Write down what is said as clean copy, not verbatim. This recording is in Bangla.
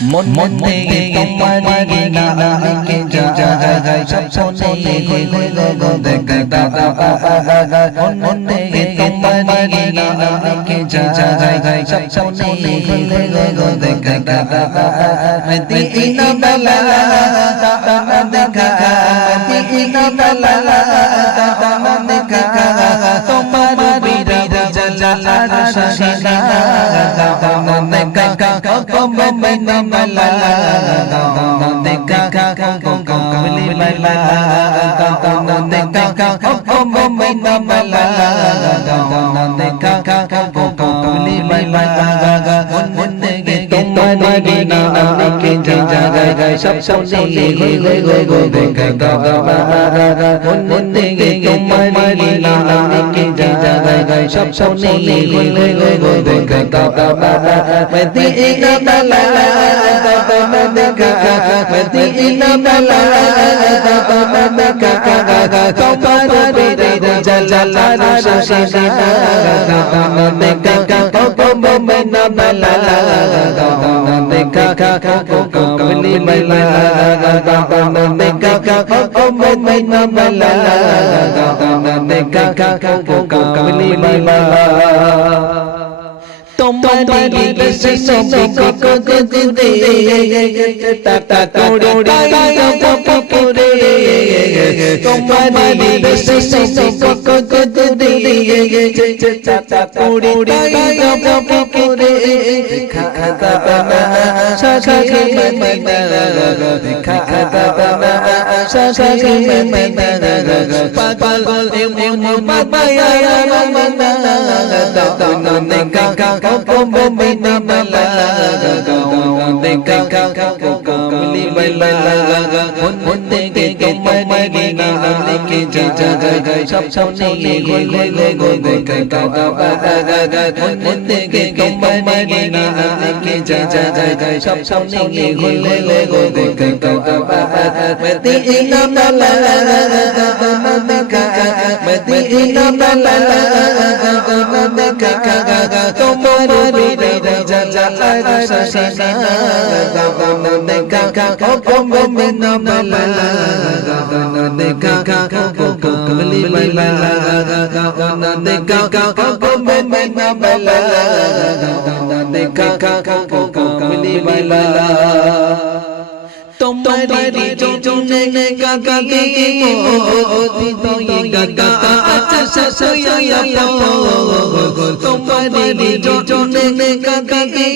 মন থেকে তোমারি নাম লিখে যায় সব শুনে ঘুরে গো দেখা দাদা মন থেকে তোমারি নাম লিখে যায় সব শুনে ঘুরে গো দেখা দাদা মদিনা বালা দাদা দেখা মদিনা বালা দাদা দেখা তোমার বিরাজ জালাল শাহিনা দাদা দেখা মদিনা বালা দাদা দেখা কমলি বালা দাদা দেখা মদিনা বালা দাদা দেখা কমলি বালা মন থেকে তোমারি নাম লিখে যায় সব শুনে ঘুরে গো দেখা দাদা মন থেকে তোমারি নাম লিখে যায় সব শুনে ঘুরে গো দেখা দাদা মদিনা বালা দাদা দেখা মদিনা বালা দাদা দেখা তোমার বিরাজ জালাল শাহিনা দাদা দেখা মদিনা বালা দাদা দেখা কমলি বালা দাদা দেখা মদিনা বালা দাদা দেখা কমলি বালা তোমারি দেশে সবে কত দে টাটা কোড়ে টাকা পপুরে তোমারি দেশে সবে কত দে টাটা কোড়ে টাকা পপুরে খাতা বানা শাশি মদিনা খাতা বানা শাশি মদিনা পাগল এমন বাবায়া মনা দাদা দেখা মদিনা বালা দেখা কমলি বালা মন থেকে তোমারি নাম লিখে যায় সব শুনে ঘুরে গো দেখা দাদা মন থেকে তোমারি নাম লিখে যায় সব শুনে ঘুরে গো দেখা দাদা মদিনা বালা দাদা দেখা মদিনা বালা দাদা দেখা তোমার বিরাজ জালাল শাহিনা দাদা দেখা মদিনা বালা দাদা দেখা কমলি বালা দাদা দেখা মদিনা বালা দাদা দেখা কমলি বালা তোমারি জনে গাগা গে মোতি তোয়ে গাগা আচ্ছা সসয়া তোমারি জনে গাগা গে